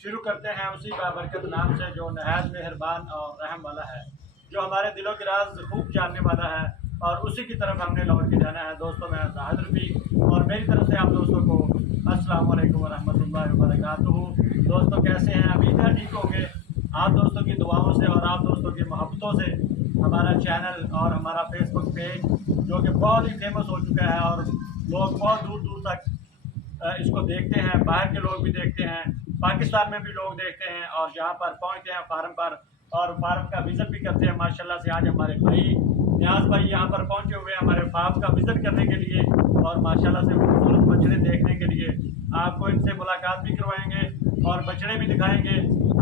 शुरू करते हैं उसी बाबरकत नाम से जो नहायत मेहरबान और रहम वाला है, जो हमारे दिलों के राज खूब जानने वाला है, और उसी की तरफ हमने लौट के जाना है। दोस्तों, मैं जाहिद रफ़ी और मेरी तरफ से आप दोस्तों को अस्सलाम वालेकुम रहमतुल्लाहि व बरकातुहू। दोस्तों, कैसे हैं? उम्मीद है ठीक होंगे। आप दोस्तों की दुआओं से और आप दोस्तों की मोहब्बतों से हमारा चैनल और हमारा फेसबुक पेज, जो कि बहुत ही फेमस हो चुका है और लोग बहुत दूर दूर तक इसको देखते हैं, बाहर के लोग भी देखते हैं, पाकिस्तान में भी लोग देखते हैं, और जहाँ पर पहुँचते हैं फार्म पर और फार्म का विज़िट भी करते हैं। माशाल्लाह से आज हमारे भाई न्याज भाई यहाँ पर पहुँचे हुए हैं हमारे फार्म का विज़िट करने के लिए और माशाल्लाह से खूबसूरत बछड़े देखने के लिए। आपको इनसे मुलाकात भी करवाएंगे और बछड़े भी दिखाएंगे।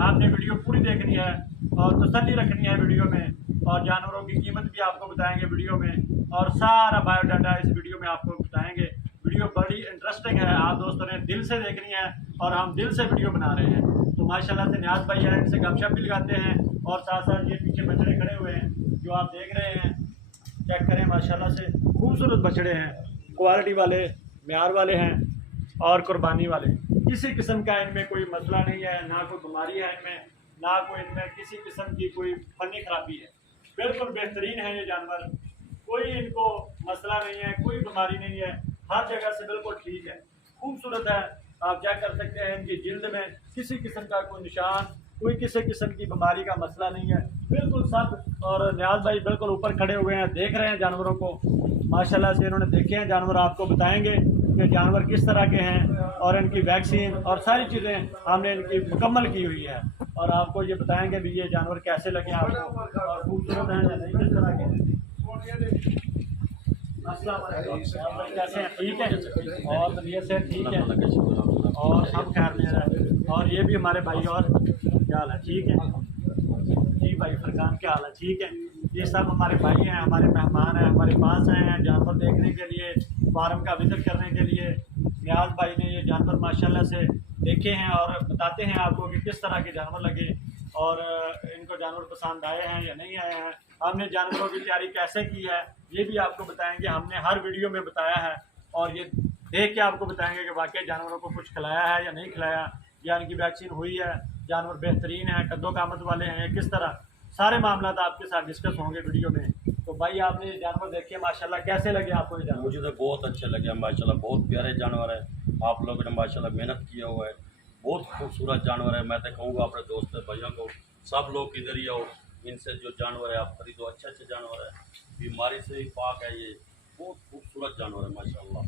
आपने वीडियो पूरी देखनी है और तसल्ली रखनी है वीडियो में, और जानवरों की कीमत भी आपको बताएंगे वीडियो में, और सारा बायोडाटा इस वीडियो में आपको बताएंगे। वीडियो बड़ी इंटरेस्टिंग है, आप दोस्तों ने दिल से देखनी है और हम दिल से वीडियो बना रहे हैं। तो माशाल्लाह से न्याज भाई है, इनसे गपशप भी लगाते हैं, और साथ साथ ये पीछे बछड़े खड़े हुए हैं जो आप देख रहे हैं। चेक करें, माशाल्लाह से खूबसूरत बछड़े हैं, क्वालिटी वाले, म्यार वाले हैं और कुर्बानी वाले। किसी किस्म का इनमें कोई मसला नहीं है, ना कोई बीमारी है इनमें, ना कोई इनमें किसी किस्म की कोई फनी खराबी है। बिल्कुल बेहतरीन है ये जानवर, कोई इनको मसला नहीं है, कोई बीमारी नहीं है, हर जगह से बिल्कुल ठीक है, खूबसूरत है। आप क्या कर सकते हैं, इनकी जिल्द में किसी किस्म का कोई निशान, कोई किसी किस्म की बीमारी का मसला नहीं है, बिल्कुल सब। और न्याज भाई बिल्कुल ऊपर खड़े हुए हैं, देख रहे हैं जानवरों को। माशाल्लाह से इन्होंने देखे हैं जानवर, आपको बताएंगे कि जानवर किस तरह के हैं, और इनकी वैक्सीन और सारी चीज़ें हमने इनकी मुकम्मल की हुई है, और आपको ये बताएंगे भी ये जानवर कैसे लगे आपको, और खूबसूरत हैं या नहीं, किस तरह के हैं। कैसे हैं? ठीक है, और तबीयत से ठीक है, और सब खैर में है। और ये भी हमारे भाई, और क्या हाल है? ठीक है जी भाई फरकान, क्या हाल है? ठीक है। ये सब हमारे भाई हैं, हमारे मेहमान हैं, हमारे पास आए हैं जानवर देखने के लिए, फार्म का विज़िट करने के लिए। न्याज भाई ने ये जानवर माशाल्लाह से देखे हैं और बताते हैं आपको कि किस तरह के जानवर लगे, और इनको जानवर पसंद आए हैं या नहीं आए हैं। हमने जानवरों की तैयारी कैसे की है ये भी आपको बताएंगे, हमने हर वीडियो में बताया है, और ये देख के आपको बताएंगे कि वाकई जानवरों को कुछ खिलाया है या नहीं खिलाया, या इनकी वैक्सीन हुई है, जानवर बेहतरीन है, कद्दो कामत वाले हैं, किस तरह सारे मामला आपके साथ डिस्कस होंगे वीडियो में। तो भाई आपने ये जानवर देखे माशाल्लाह, कैसे लगे आपको ये जानवर? मुझे तो बहुत अच्छे लगे माशाल्लाह, बहुत प्यारे जानवर है। आप लोगों ने माशाल्लाह मेहनत किया हुआ है, बहुत खूबसूरत जानवर है। मैं तो कहूँगा अपने दोस्त भाइयों को, सब लोग इधर ही आओ, इनसे जो जानवर है आप खरीदो। अच्छे अच्छे जानवर है, बीमारी से भी पाक है, ये बहुत खूबसूरत जानवर है माशाल्लाह।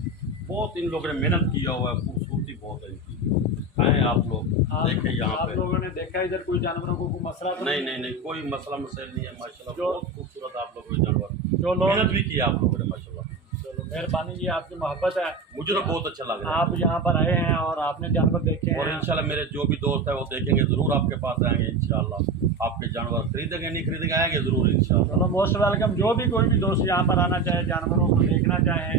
बहुत इन लोगों ने मेहनत किया हुआ है, खूबसूरती बहुत है इनकी। हैं आप लोग देखें यहाँ पे, आप लोगों ने देखा इधर कोई जानवरों को कोई मसला तो नहीं नहीं नहीं, कोई मसला मसैल नहीं है माशाल्लाह। जो बहुत खूबसूरत आप लोगों के जानवर, जो लोग, मेहनत भी किया आप लोगों ने माशाल्लाह। चलो मेहरबानी जी, आपकी मोहब्बत है, मुझे तो बहुत अच्छा लग रहा है। आप यहाँ पर आए हैं और आपने जानवर देखे और हैं। इंशाल्लाह मेरे जो भी दोस्त है वो देखेंगे, ज़रूर आपके पास आएंगे इंशाल्लाह। आपके जानवर खरीदेंगे नहीं खरीदेंगे, आएंगे ज़रूर इंशाल्लाह। चलो मोस्ट वेलकम। जो भी कोई भी दोस्त यहाँ पर आना चाहे, जानवरों को देखना चाहे,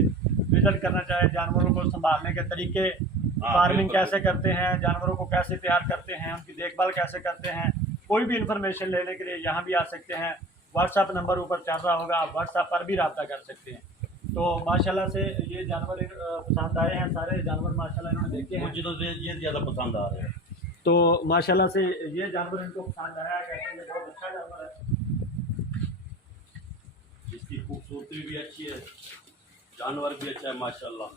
विजिट करना चाहे, जानवरों को संभालने के तरीके, फार्मिंग कैसे करते हैं, जानवरों को कैसे तैयार करते हैं, उनकी देखभाल कैसे करते हैं, कोई भी इंफॉर्मेशन लेने के लिए यहाँ भी आ सकते हैं। व्हाट्सअप नंबर ऊपर चल रहा होगा, आप व्हाट्सअप पर भी रब्ता कर सकते हैं। तो माशाल्लाह से ये जानवर पसंद आए हैं, सारे जानवर माशाल्लाह इन्होंने देखे हैं। मुझे तो ये ज़्यादा पसंद आ रहे हैं। तो माशाल्लाह से ये जानवर इनको पसंद आया है, कहते हैं ये बहुत अच्छा जानवर है, इसकी खूबसूरती भी अच्छी है, जानवर भी अच्छा है माशाल्लाह।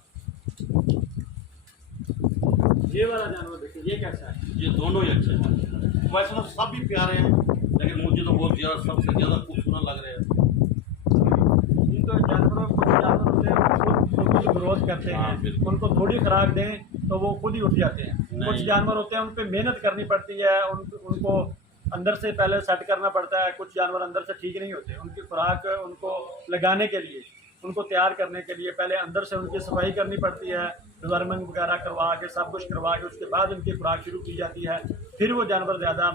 ये वाला जानवर देखिए, ये कैसा है? ये दोनों ही अच्छे हैं माशाल्लाह। वैसे तो सब भी प्यारे हैं, लेकिन मुझे तो बहुत ज़्यादा सबसे ज़्यादा खूबसूरत लग रहे हैं। इन तो जानवरों को, जानवर होते हैं खुद ग्रोथ करते हाँ, हैं, बिल्कुल। उनको थोड़ी खुराक दें तो वो खुद ही उठ जाते हैं। कुछ जानवर होते हैं उन पर मेहनत करनी पड़ती है, उनको अंदर से पहले सेट करना पड़ता है। कुछ जानवर अंदर से ठीक नहीं होते, उनकी खुराक उनको लगाने के लिए, उनको तैयार करने के लिए पहले अंदर से उनकी सफाई करनी पड़ती है, डिवर्मिंग वगैरह करवा के, सब कुछ करवा के उसके बाद उनकी खुराक शुरू की जाती है, फिर वो जानवर ज़्यादा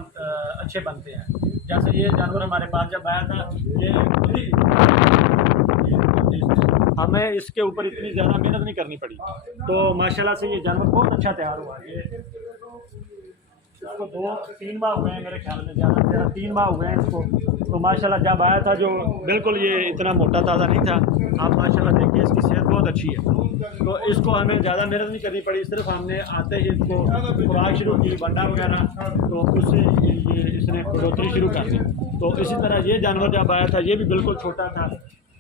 अच्छे बनते हैं। जैसे ये जानवर हमारे पास जब आया था, ये खुद ही, हमें इसके ऊपर इतनी ज़्यादा मेहनत नहीं करनी पड़ी, तो माशाल्लाह से ये जानवर बहुत अच्छा तैयार हुआ। ये इसको 2-3 माह हुए हैं मेरे ख्याल में, ज़्यादा से ज़्यादा 3 माह हुए हैं इसको। तो माशाल्लाह जब आया था जो बिल्कुल ये इतना मोटा ताज़ा नहीं था। आप माशाल्लाह देखिए इसकी सेहत बहुत अच्छी है। तो इसको हमें ज़्यादा मेहनत नहीं करनी पड़ी, सिर्फ हमने आते ही इसको खुराक शुरू की, बंडा वगैरह, तो उससे ये इसने बढ़ोतरी शुरू कर दी। तो इसी तरह ये जानवर जब आया था ये भी बिल्कुल छोटा था,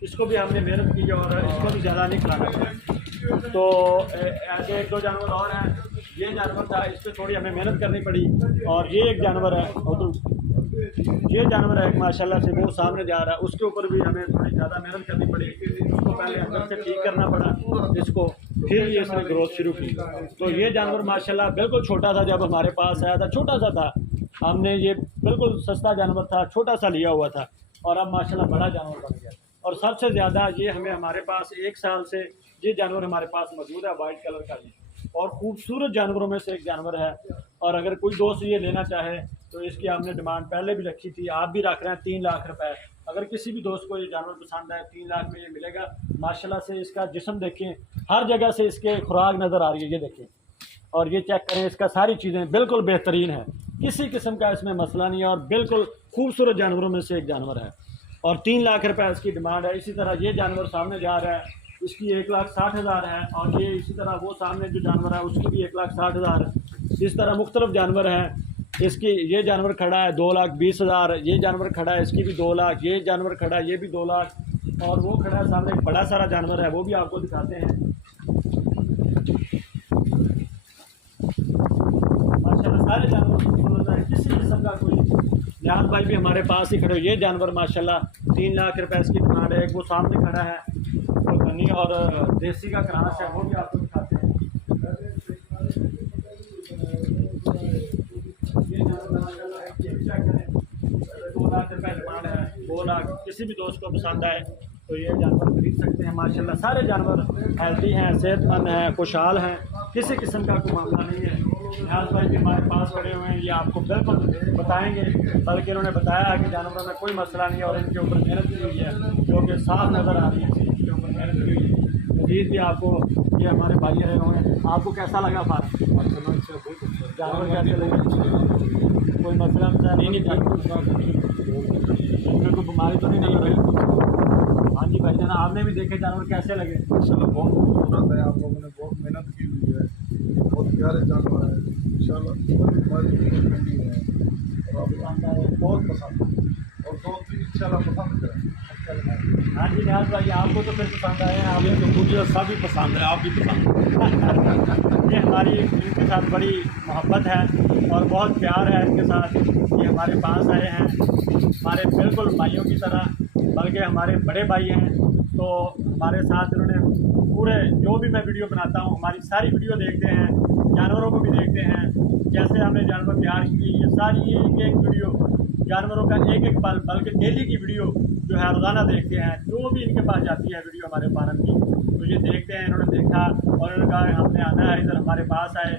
इसको भी हमने मेहनत की और इसको भी ज़्यादा नहीं खिलाना पड़ा। तो ऐसे 1-2 जानवर और हैं। ये जानवर था, इस पर थोड़ी हमें मेहनत करनी पड़ी। और ये एक जानवर है, ये जानवर है माशाल्लाह से वो सामने जा रहा है, उसके ऊपर भी हमें थोड़ी ज़्यादा मेहनत करनी पड़ी। उसको पहले अंदर से ठीक करना पड़ा इसको, फिर ये इसने ग्रोथ शुरू की। तो ये जानवर माशाल्लाह बिल्कुल छोटा था, जब हमारे पास आया था छोटा सा था। हमने ये बिल्कुल सस्ता जानवर था, छोटा सा लिया हुआ था, और अब माशाल्लाह बड़ा जानवर बन गया। और सबसे ज़्यादा ये हमें हमारे पास 1 साल से ये जानवर हमारे पास मौजूद है, वाइट कलर का ये, और खूबसूरत जानवरों में से एक जानवर है। और अगर कोई दोस्त ये लेना चाहे तो इसकी हमने डिमांड पहले भी रखी थी, आप भी रख रहे हैं 3 लाख रुपए। अगर किसी भी दोस्त को ये जानवर पसंद है 3 लाख में ये मिलेगा। माशाल्लाह से इसका जिस्म देखें, हर जगह से इसके खुराक नज़र आ रही है, ये देखें। और ये चेक करें, इसका सारी चीज़ें बिल्कुल बेहतरीन है, किसी किस्म का इसमें मसला नहीं है, और बिल्कुल खूबसूरत जानवरों में से एक जानवर है। और 3 लाख रुपए इसकी डिमांड है। इसी तरह ये जानवर सामने जा रहा है, इसकी 1,60,000 है। और ये इसी तरह वो सामने जो जानवर है उसकी भी 1,60,000 है। इस तरह मुख्तलिफ जानवर हैं। इसकी ये जानवर खड़ा है 2,20,000, ये जानवर खड़ा है इसकी भी 2 लाख, ये जानवर खड़ा है ये भी 2 लाख, और वो खड़ा है सामने एक बड़ा सारा जानवर है, वो भी आपको दिखाते हैं। माशाल्लाह सारे जानवर खूबसूरत है, किसी किस्म का कोई। नियाज भाई भी हमारे पास ही खड़े हो। ये जानवर माशाल्लाह 3 लाख रुपए इसकी डिमांड है। एक वो सामने खड़ा है तो गन्नी और देसी का क्रास है, वो भी आपको दिखाते हैं। ये जानवर माशाल्लाह है, ये भी चेक करें, 2 लाख रुपए डिमांड है, 2 लाख। किसी भी दोस्त को पसंद आए तो ये जानवर खरीद सकते हैं। माशाल्लाह सारे जानवर हेल्दी हैं, सेहतमंद हैं, खुशहाल हैं, किसी किस्म का कोई मामला नहीं है। नियाज भाई भी हमारे पास खड़े हुए हैं, ये आपको बिल्कुल बताएंगे, बल्कि इन्होंने बताया कि जानवरों में कोई मसला नहीं है और इनके ऊपर मेहनत की हुई है, जो कि साफ नज़र आ रही है, इनके ऊपर मेहनत की हुई है। मजीद भी आपको ये हमारे भाई रहे हुए हैं। आपको कैसा लगा फार्म? जानवर कैसे लगे? कोई मसला नहीं कोई बीमारी तो नहीं लग रही? हाँ जी भाई जान, आपने भी देखे जानवर कैसे लगे? इंशाल्लाह बहुत खूबसूरत है, आप लोगों ने बहुत मेहनत की हुई है, बहुत प्यारे जानवर है। इंशाल्लाह हमारी नहीं है और आप बहुत पसंद है, और दोस्त भी इंशाल्लाह पसंद करें। हाँ जी नियाज भाई, आपको तो फिर पसंद आए हैं, ये तो मुझे सभी पसंद है, आप भी पसंद। ये हमारी इनके साथ बड़ी मोहब्बत है और बहुत प्यार है इनके साथ। ये हमारे पास आए हैं हमारे बिल्कुल भाइयों की तरह, बल्कि हमारे बड़े भाई हैं। तो हमारे साथ इन्होंने पूरे जो भी मैं वीडियो बनाता हूँ हमारी सारी वीडियो देखते हैं, जानवरों को भी देखते हैं। जैसे हमने जानवर तैयार की, ये सारी एक वीडियो जानवरों का एक पल, बल्कि डेली की वीडियो जो है रोज़ाना देखते हैं। जो भी इनके पास जाती है वीडियो हमारे फार्म की, तो ये देखते हैं। इन्होंने देखा और इन्होंने कहा हमने आना है, इधर हमारे पास आए,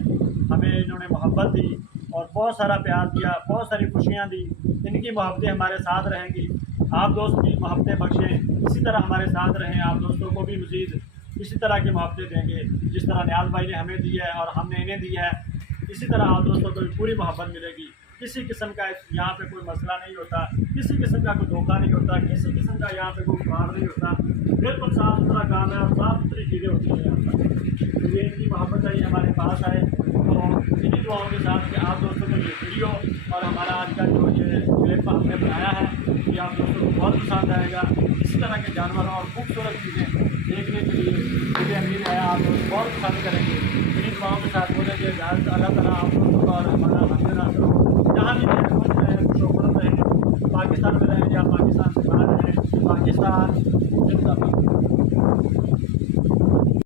हमें इन्होंने मोहब्बत दी और बहुत सारा प्यार दिया, बहुत सारी खुशियाँ दी। इनकी मोहब्बतें हमारे साथ रहेंगी। आप दोस्त भी मोहब्बतें बख्शें, इसी तरह हमारे साथ रहें। आप दोस्तों को भी मज़ीद इसी तरह की मोहब्बतें देंगे, जिस तरह नियाज भाई ने हमें दी है और हमने इन्हें दी है, इसी तरह आप दोस्तों को भी पूरी मोहब्बत मिलेगी। किसी किस्म का यहाँ पे कोई मसला नहीं होता, किसी किस्म का कोई धोखा नहीं होता, किसी किस्म का यहाँ पे कोई फ्रॉड नहीं होता। बिल्कुल साफ सुथरा काम है और साफ सुथरी चीज़ें होती हैं यहाँ पर। तो ये इनकी मोहब्बत है, ये हमारे पास आए। तो इन्हीं दुआओं के साथ कि आप दोस्तों को ये वीडियो और हमारा आज का जो ये क्लिप हमने बनाया है ये आप दोस्तों को बहुत पसंद आएगा। इसी तरह के जानवर और खूबसूरत चीज़ें देखने के लिए मुझे उम्मीद है आप लोग बहुत पसंद करेंगे। इन्हीं दुआओं के साथ बोले कि अल्लाह ताला आप दोस्तों का और हमारा हाजिर नाज़िर हो, जहाँ भी रहें, खुश रहें, खुशोखरत रहें, पाकिस्तान में रहें या पाकिस्तान से बाहर रहें, पाकिस्तान